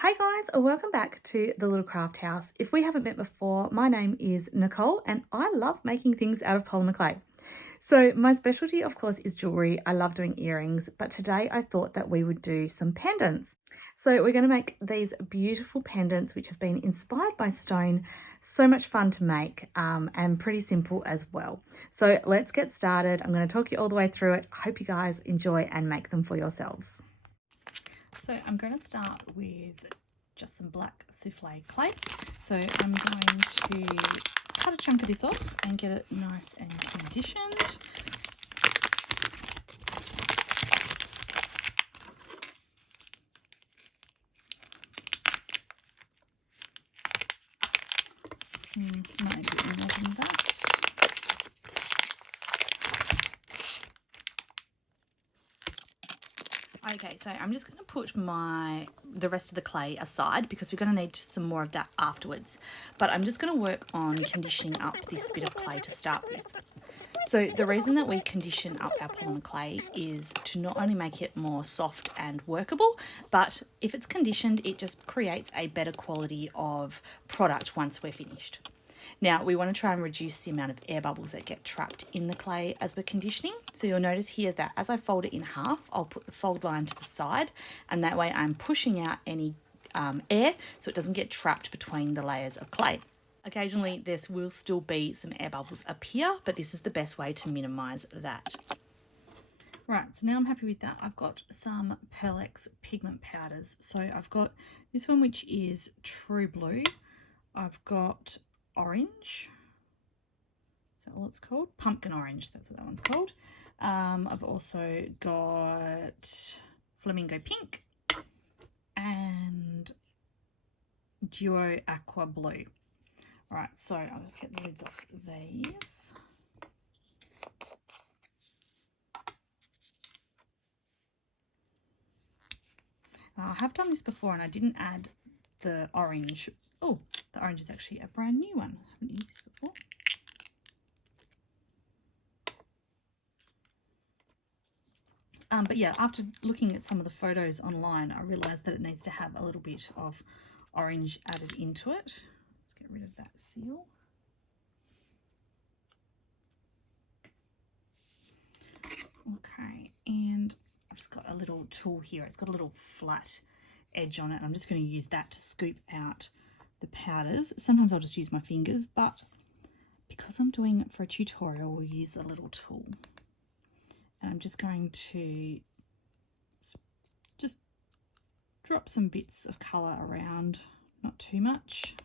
Hey guys, welcome back to the Little Craft House. If we haven't met before, my name is Nicole and I love making things out of polymer clay. So my specialty, of course, is jewelry. I love doing earrings, but today I thought that we would do some pendants. So we're going to make these beautiful pendants, which have been inspired by stone. So much fun to make and pretty simple as well. So let's get started. I'm going to talk you all the way through it. I hope you guys enjoy and make them for yourselves. So I'm going to start with just some black souffle clay. So I'm going to cut a chunk of this off and get it nice and conditioned. Might need a bit more than that. Okay, so I'm just going to put the rest of the clay aside because we're going to need some more of that afterwards. But I'm just going to work on conditioning up this bit of clay to start with. So the reason that we condition up our polymer clay is to not only make it more soft and workable, but if it's conditioned, it just creates a better quality of product once we're finished. Now, we want to try and reduce the amount of air bubbles that get trapped in the clay as we're conditioning. So you'll notice here that as I fold it in half, I'll put the fold line to the side, and that way I'm pushing out any air so it doesn't get trapped between the layers of clay. Occasionally, there will still be some air bubbles appear, but this is the best way to minimize that. Right, so now I'm happy with that. I've got some Pearl-Ex pigment powders. So I've got this one, which is True Blue. I've got orange. Is that all it's called? Pumpkin orange, that's what that one's called. I've also got Flamingo Pink and Duo Aqua Blue. Alright, so I'll just get the lids off these. I have done this before and I didn't add the orange. Oh, the orange is actually a brand new one. I haven't used this before. But yeah, after looking at some of the photos online, I realised that it needs to have a little bit of orange added into it. Let's get rid of that seal. Okay, and I've just got a little tool here. It's got a little flat edge on it. I'm just going to use that to scoop out the powders. Sometimes I'll just use my fingers, but because I'm doing it for a tutorial, we'll use a little tool. And I'm just going to just drop some bits of colour around, not too much.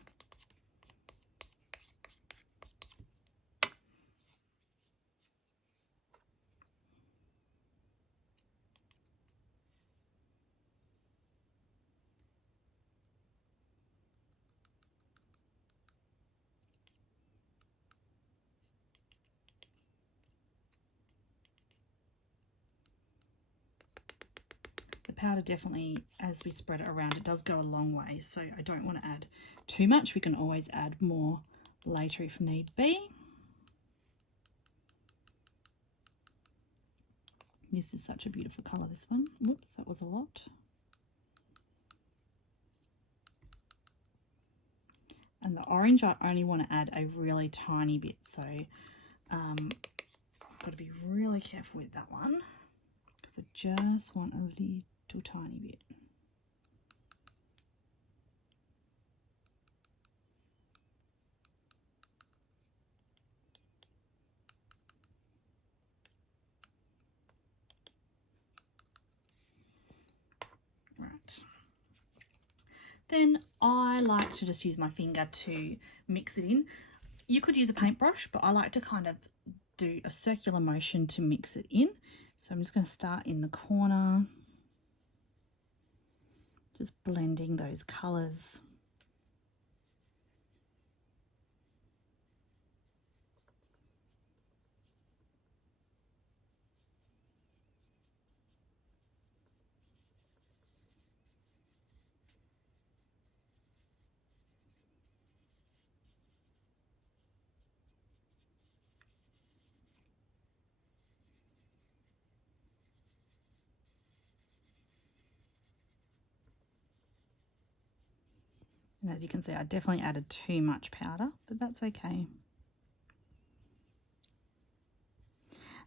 Powder definitely, as we spread it around, it does go a long way, so I don't want to add too much. We can always add more later if need be. This is such a beautiful colour, this one. Whoops, that was a lot. And the orange, I only want to add a really tiny bit, so I've got to be really careful with that one because I just want a little tiny bit. Right. Then I like to just use my finger to mix it in. You could use a paintbrush, but I like to kind of do a circular motion to mix it in. So I'm just going to start in the corner, just blending those colours. And as you can see, I definitely added too much powder, but that's okay.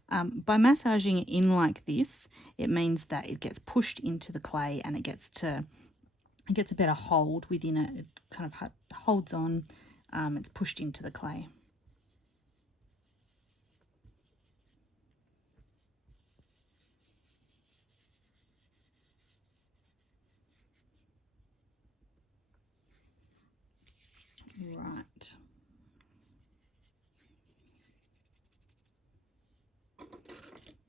By massaging it in like this, it means that it gets pushed into the clay and it gets a better hold within it. It kind of holds on. It's pushed into the clay. Right.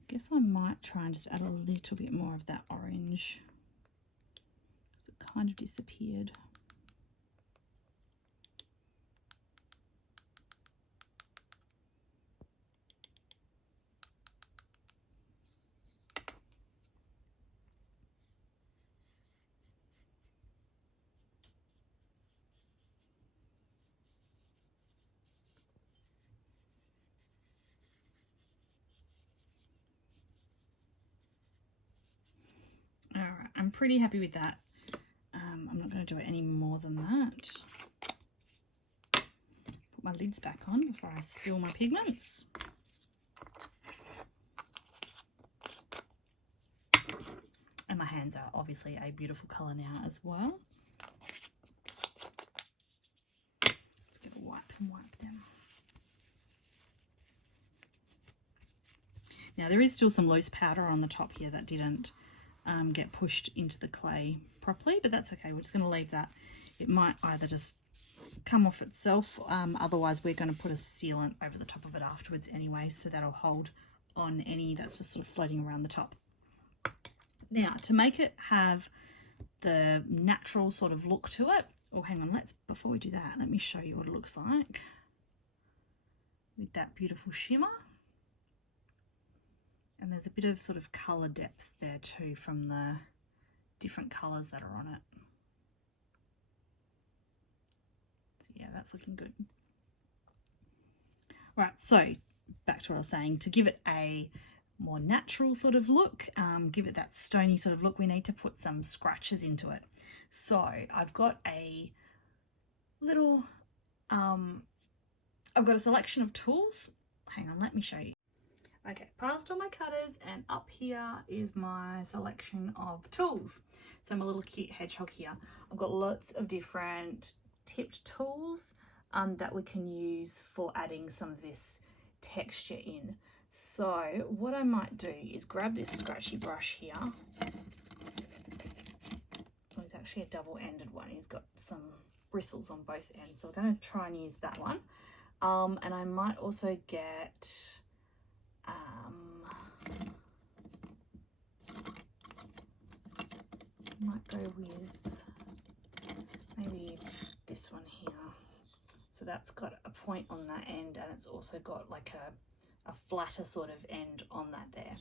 Guess I might try and just add a little bit more of that orange, because it kind of disappeared. All right, I'm pretty happy with that. I'm not going to do it any more than that. Put my lids back on before I spill my pigments. And my hands are obviously a beautiful colour now as well. Let's get a wipe and wipe them. Now there is still some loose powder on the top here that didn't get pushed into the clay properly, but that's okay. We're just going to leave that. It might either just come off itself, otherwise we're going to put a sealant over the top of it afterwards anyway, so that'll hold on any that's just sort of floating around the top. Now to make it have the natural sort of look to it, oh hang on, before we do that, let me show you what it looks like with that beautiful shimmer. And there's a bit of sort of colour depth there too from the different colours that are on it. So yeah, that's looking good. Right, so back to what I was saying. To give it a more natural sort of look, give it that stony sort of look, we need to put some scratches into it. So I've got a little, I've got a selection of tools. Hang on, let me show you. Okay, past all my cutters, and up here is my selection of tools. So my little cute hedgehog here. I've got lots of different tipped tools that we can use for adding some of this texture in. So what I might do is grab this scratchy brush here. Oh, it's actually a double-ended one. He's got some bristles on both ends, so we're going to try and use that one. And I might also get might go with maybe this one here. So that's got a point on that end, and it's also got like a flatter sort of end on that there.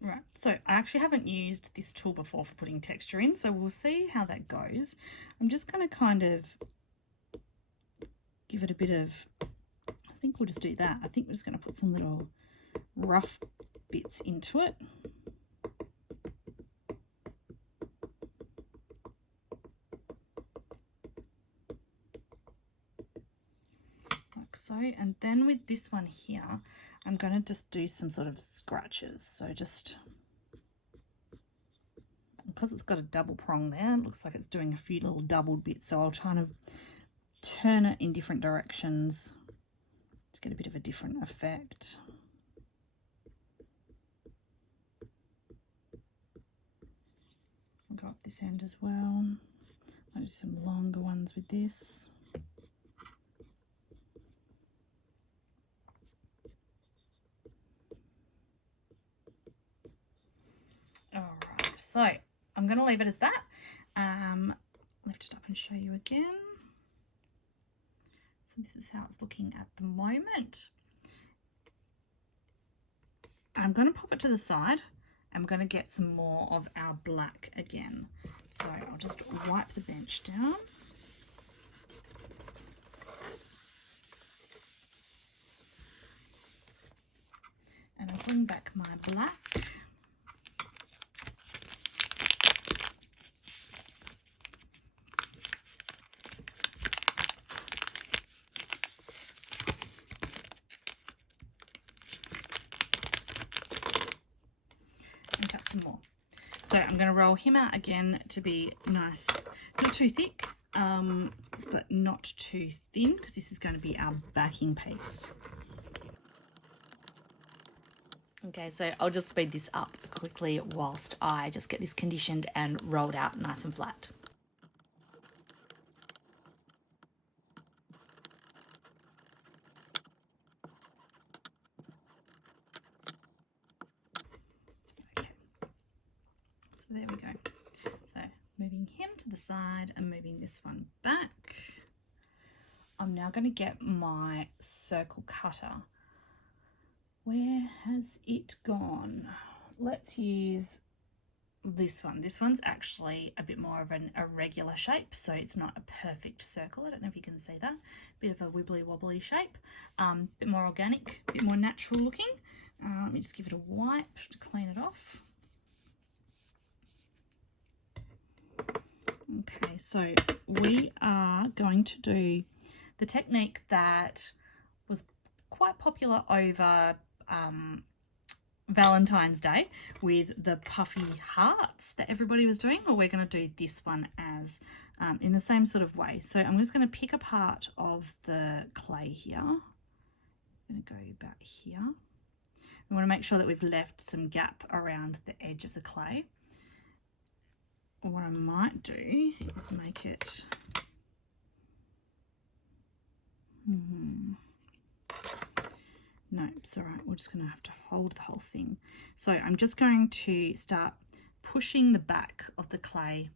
Right, so I actually haven't used this tool before for putting texture in, so we'll see how that goes. I'm just going to kind of give it a bit of, I think we'll just do that. I think we're just going to put some little rough bits into it. Like so. And then with this one here, I'm going to just do some sort of scratches. So just, because it's got a double prong there, it looks like it's doing a few little doubled bits. So I'll try to turn it in different directions to get a bit of a different effect. I'll go up this end as well. I'll do some longer ones with this. All right, so I'm going to leave it as that. Lift it up and show you again. So this is how it's looking at the moment. I'm going to pop it to the side. I'm going to get some more of our black again. So I'll just wipe the bench down. And I'll bring back my black. So I'm going to roll him out again to be nice, not too thick, but not too thin, because this is going to be our backing piece. Okay, so I'll just speed this up quickly whilst I just get this conditioned and rolled out nice and flat. Okay, so there we go. So moving him to the side and moving this one back. I'm now going to get my circle cutter. Where has it gone? Let's use this one. This one's actually a bit more of an irregular shape, so it's not a perfect circle. I don't know if you can see that. Bit of a wibbly wobbly shape, bit more organic, bit more natural looking. Let me just give it a wipe to clean it off. Okay, so we are going to do the technique that was quite popular over Valentine's Day with the puffy hearts that everybody was doing. Well, we're going to do this one as in the same sort of way. So I'm just going to pick a part of the clay here. I'm going to go back here. We want to make sure that we've left some gap around the edge of the clay. What I might do is make it no, it's all right. We're just going to have to hold the whole thing. So I'm just going to start pushing the back of the clay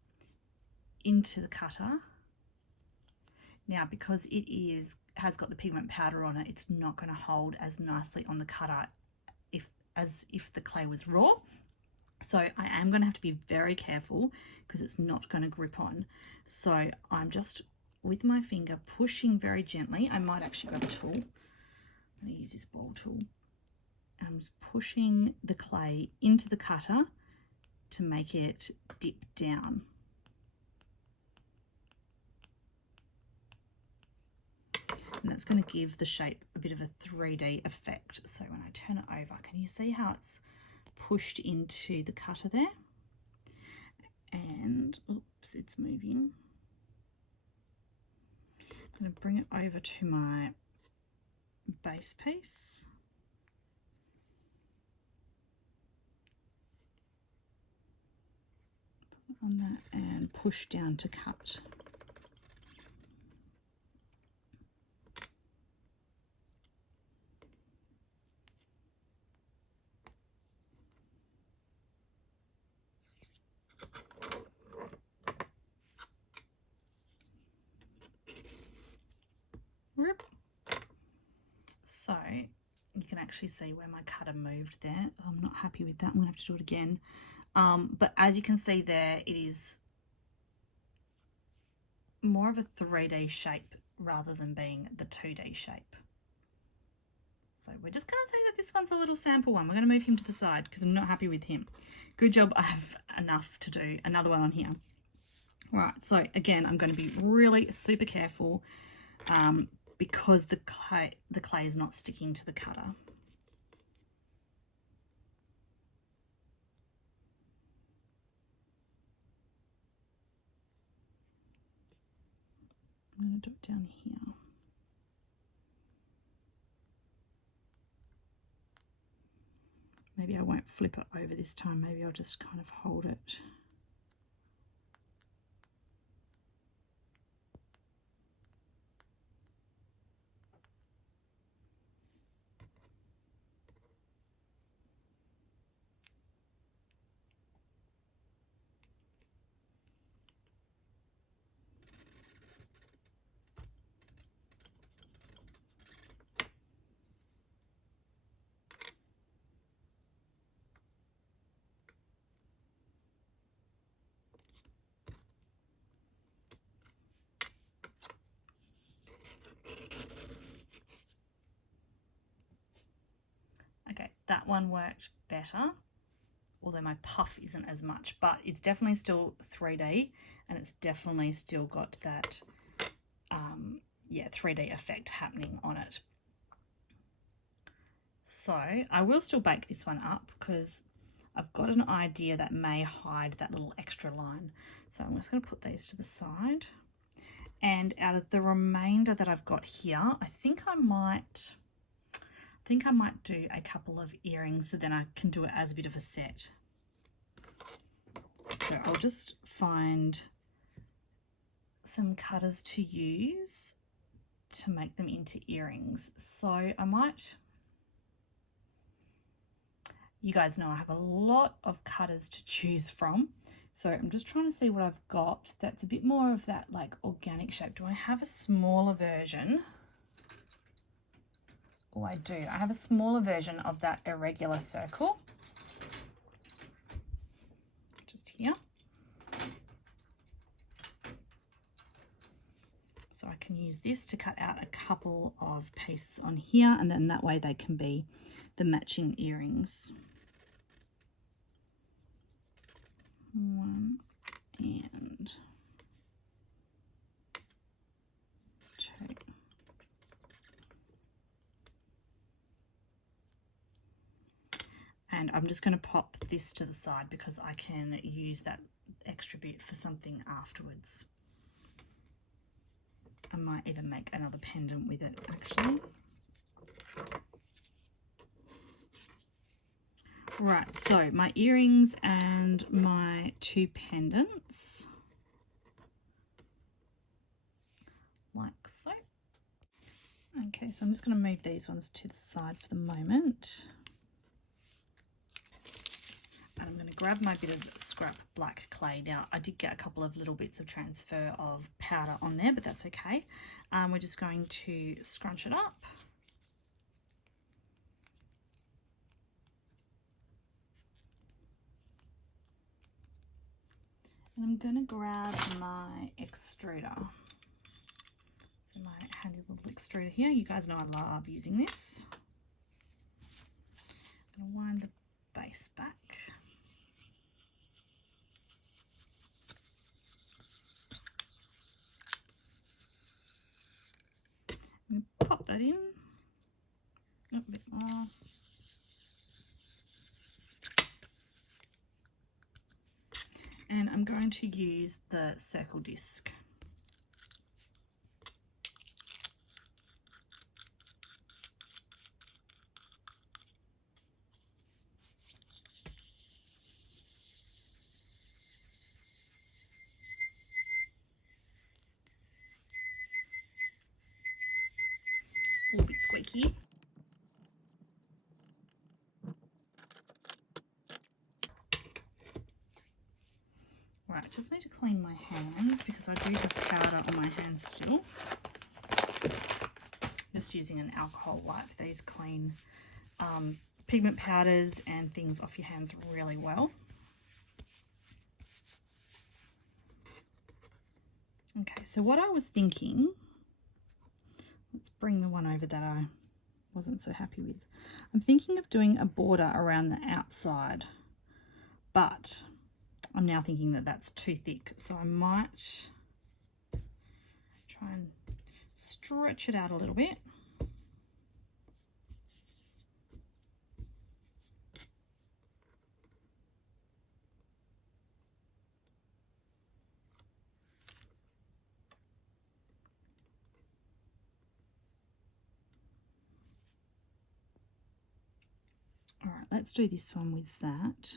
into the cutter. Now, because it has got the pigment powder on it, it's not going to hold as nicely on the cutter as if the clay was raw. So I am going to have to be very careful because it's not going to grip on. So I'm just, with my finger, pushing very gently. I might actually grab a tool. I'm going to use this bowl tool. I'm just pushing the clay into the cutter to make it dip down. And that's going to give the shape a bit of a 3D effect. So when I turn it over, can you see how it's pushed into the cutter there? And oops, it's moving. I'm going to bring it over to my base piece. Put it on that and push down to cut. So you can actually see where my cutter moved there. I'm not happy with that. I'm going to have to do it again. But as you can see there, it is more of a 3D shape rather than being the 2D shape. So we're just going to say that this one's a little sample one. We're going to move him to the side because I'm not happy with him. Good job, I have enough to do another one on here. Right, so again, I'm going to be really super careful because the clay is not sticking to the cutter. I'm going to do it down here. Maybe I won't flip it over this time. Maybe I'll just kind of hold it. Okay, that one worked better, although my puff isn't as much, but it's definitely still 3D and it's definitely still got that, yeah, 3D effect happening on it. So I will still bake this one up because I've got an idea that may hide that little extra line. So I'm just going to put these to the side. And out of the remainder that I've got here, I think I might do a couple of earrings, so then I can do it as a bit of a set. So I'll just find some cutters to use to make them into earrings. So I might, you guys know I have a lot of cutters to choose from. So I'm just trying to see what I've got that's a bit more of that like organic shape. Do I have a smaller version? Oh, I do. I have a smaller version of that irregular circle. Just here. So I can use this to cut out a couple of pieces on here, and then that way they can be the matching earrings. 1 and 2. And I'm just going to pop this to the side because I can use that extra bit for something afterwards. I might even make another pendant with it actually. Right, so my earrings and my 2 pendants, like so. Okay, so I'm just going to move these ones to the side for the moment. And I'm going to grab my bit of scrap black clay. Now, I did get a couple of little bits of transfer of powder on there, but that's okay. We're just going to scrunch it up. And I'm going to grab my extruder. So my handy little extruder here. You guys know I love using this. I'm going to wind the base back. I'm going to pop that in. A bit more. And I'm going to use the circle disc. A little bit squeaky. Right, just need to clean my hands because I do have powder on my hands still. Just using an alcohol wipe. These clean pigment powders and things off your hands really well. Okay, so what I was thinking, let's bring the one over that I wasn't so happy with. I'm thinking of doing a border around the outside, but I'm now thinking that that's too thick, so I might try and stretch it out a little bit. All right, let's do this one with that.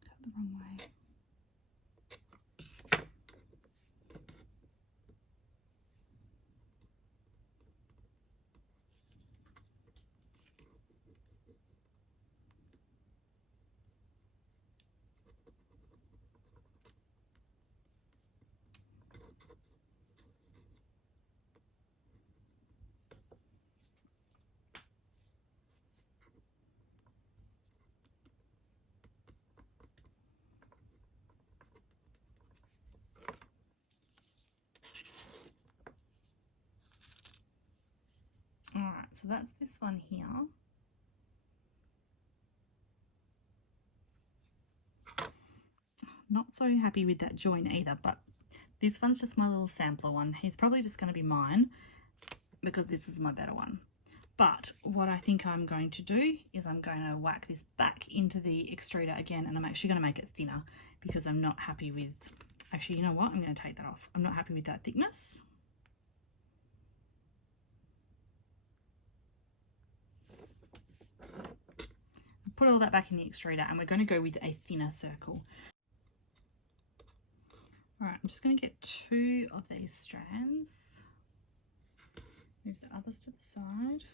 Cut the wrong way. All right, so that's this one here. Not so happy with that join either, but this one's just my little sampler one. He's probably just going to be mine because this is my better one. But what I think I'm going to do is I'm going to whack this back into the extruder again, and I'm actually going to make it thinner because I'm not happy with, actually, you know what? I'm going to take that off. I'm not happy with that thickness. Put all that back in the extruder, and we're going to go with a thinner circle. All right, I'm just going to get 2 of these strands. Move the others to the side.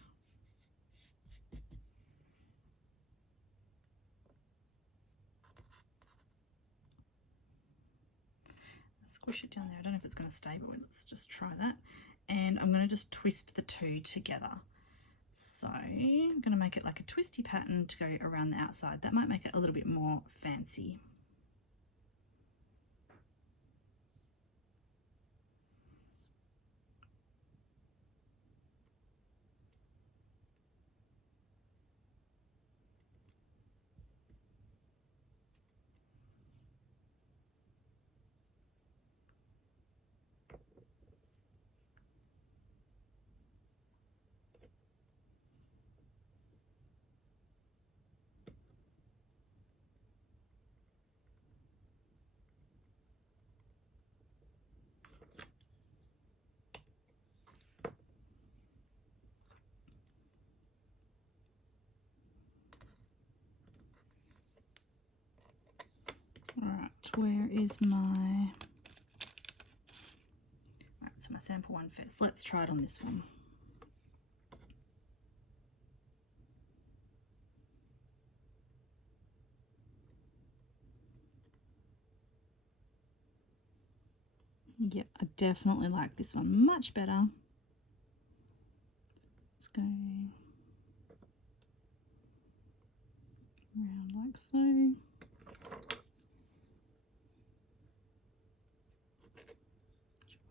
Squish it down there. I don't know if it's going to stay, but let's just try that. And I'm going to just twist the 2 together. So I'm going to make it like a twisty pattern to go around the outside. That might make it a little bit more fancy. Alright, where is my... Alright, so my sample one first. Let's try it on this one. Yep, I definitely like this one much better. Let's go around like so.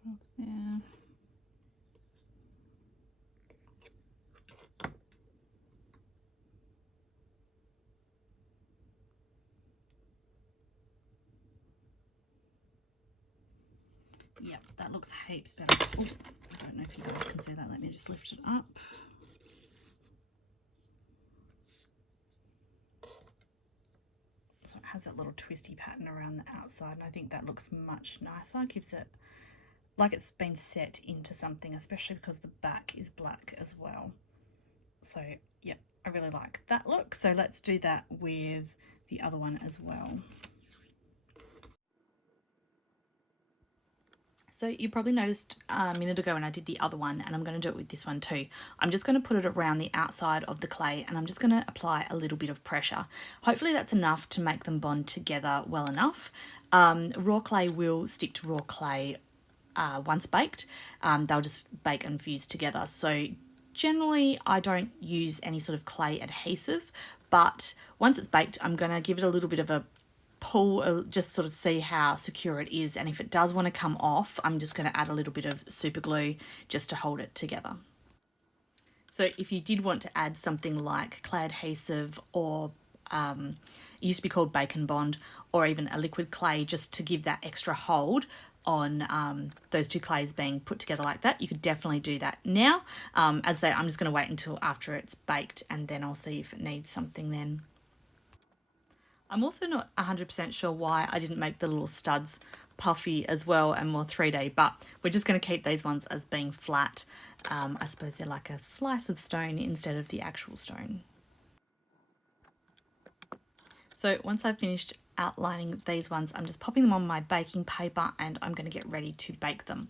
Up there. Yep, that looks heaps better. Oh, I don't know if you guys can see that. Let me just lift it up. So it has that little twisty pattern around the outside, and I think that looks much nicer. Gives it like it's been set into something, especially because the back is black as well. So yep, I really like that look. So let's do that with the other one as well. So you probably noticed a minute ago when I did the other one, and I'm going to do it with this one too. I'm just going to put it around the outside of the clay, and I'm just going to apply a little bit of pressure. Hopefully that's enough to make them bond together well enough. Raw clay will stick to raw clay once baked. They'll just bake and fuse together. So generally I don't use any sort of clay adhesive, but once it's baked, I'm going to give it a little bit of a pull, just sort of see how secure it is, and if it does want to come off, I'm just going to add a little bit of super glue just to hold it together. So if you did want to add something like clay adhesive, or it used to be called Bake & Bond, or even a liquid clay, just to give that extra hold on those 2 clays being put together like that, you could definitely do that now. As I say, I'm just going to wait until after it's baked, and then I'll see if it needs something then. I'm also not 100% sure why I didn't make the little studs puffy as well and more 3D, but we're just going to keep these ones as being flat. I suppose they're like a slice of stone instead of the actual stone. So once I've finished outlining these ones, I'm just popping them on my baking paper, and I'm going to get ready to bake them.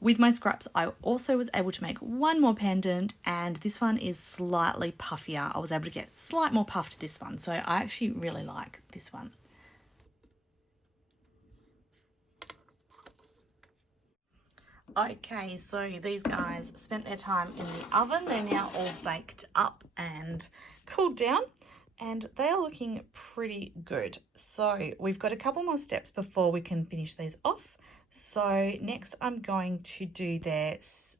With my scraps, I also was able to make one more pendant, and this one is slightly puffier. I was able to get slight more puff to this one, so I actually really like this one. Okay, so these guys spent their time in the oven. They're now all baked up and cooled down, and they are looking pretty good. So we've got a couple more steps before we can finish these off. So next I'm going to do their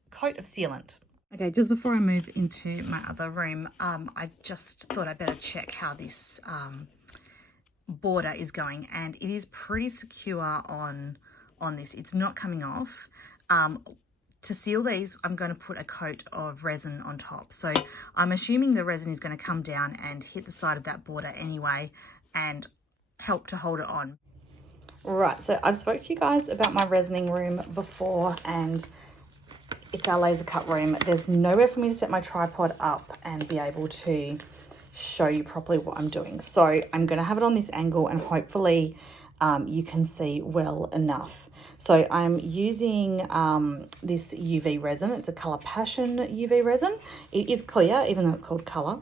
coat of sealant. Okay, just before I move into my other room, I just thought I'd better check how this border is going, and it is pretty secure on this. It's not coming off. To seal these, I'm going to put a coat of resin on top. So I'm assuming the resin is going to come down and hit the side of that border anyway and help to hold it on. Right, so I've spoke to you guys about my resining room before, and it's our laser cut room. There's nowhere for me to set my tripod up and be able to show you properly what I'm doing. So I'm going to have it on this angle, and hopefully you can see well enough. So I'm using this UV resin. It's a Colour Passion UV resin. It is clear, even though it's called Colour.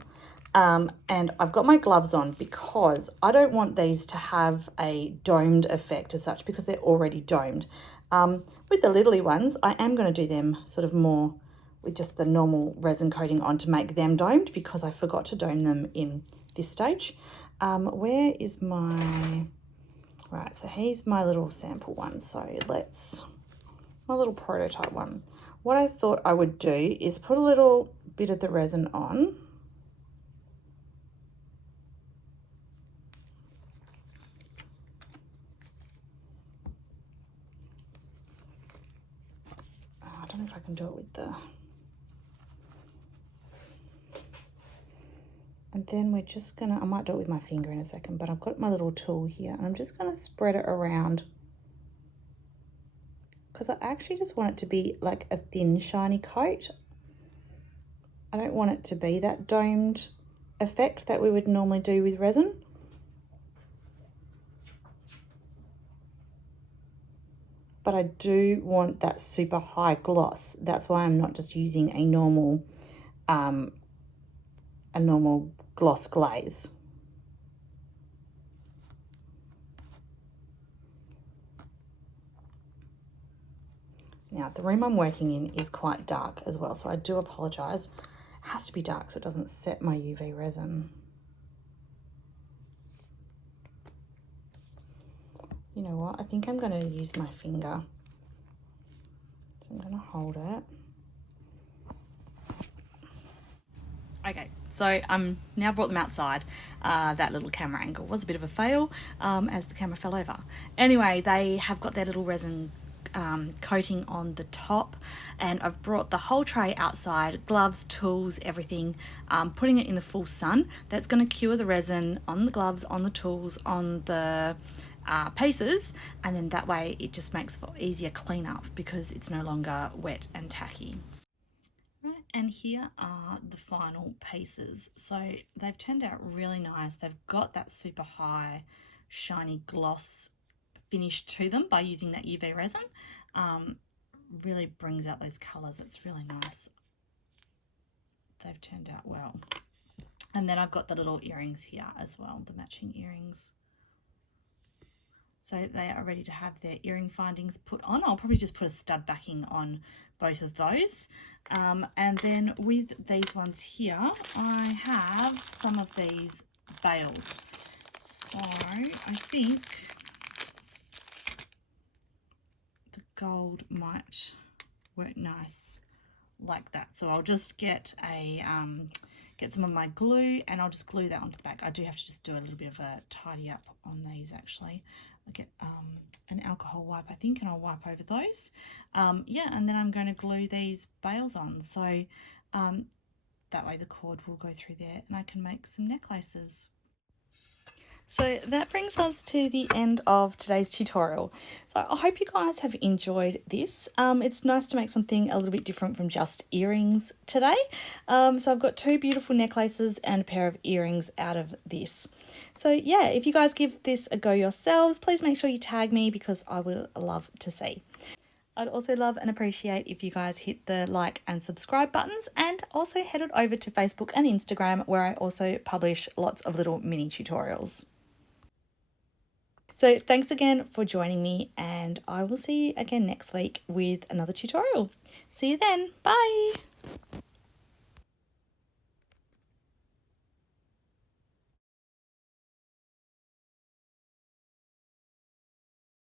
And I've got my gloves on because I don't want these to have a domed effect as such, because they're already domed. With the littly ones, I am going to do them sort of more with just the normal resin coating on to make them domed, because I forgot to dome them in this stage. Where is my... Right, so here's my little sample one. So my little prototype one. What I thought I would do is put a little bit of the resin on. I don't know if I can do it with the... And then we're just gonna, I might do it with my finger in a second, but I've got my little tool here, and I'm just gonna spread it around, because I actually just want it to be like a thin, shiny coat. I don't want it to be that domed effect that we would normally do with resin. But I do want that super high gloss. That's why I'm not just using a normal gloss glaze. Now, the room I'm working in is quite dark as well, so I do apologise. It has to be dark so it doesn't set my UV resin. You know what? I think I'm going to use my finger. So I'm going to hold it. Okay, so I'm now brought them outside. That little camera angle was a bit of a fail as the camera fell over. Anyway, they have got their little resin coating on the top, and I've brought the whole tray outside, gloves, tools, everything, putting it in the full sun. That's going to cure the resin on the gloves, on the tools, on the pieces, and then that way it just makes for easier cleanup because it's no longer wet and tacky. Right, and here are the final pieces. So they've turned out really nice. They've got that super high shiny gloss finish to them by using that UV resin. Really brings out those colours. It's really nice. They've turned out well. And then I've got the little earrings here as well, the matching earrings. So they are ready to have their earring findings put on. I'll probably just put a stud backing on both of those. And then with these ones here, I have some of these bails. So I think the gold might work nice like that. So I'll just get a get some of my glue, and I'll just glue that onto the back. I do have to just do a little bit of a tidy up on these actually. I'll get an alcohol wipe, I think, and I'll wipe over those. Yeah, and then I'm going to glue these bails on, so that way the cord will go through there and I can make some necklaces. So that brings us to the end of today's tutorial. So I hope you guys have enjoyed this. It's nice to make something a little bit different from just earrings today. So I've got two beautiful necklaces and a pair of earrings out of this. So yeah, if you guys give this a go yourselves, please make sure you tag me because I would love to see. I'd also love and appreciate if you guys hit the like and subscribe buttons, and also head it over to Facebook and Instagram, where I also publish lots of little mini tutorials. So thanks again for joining me, and I will see you again next week with another tutorial. See you then. Bye.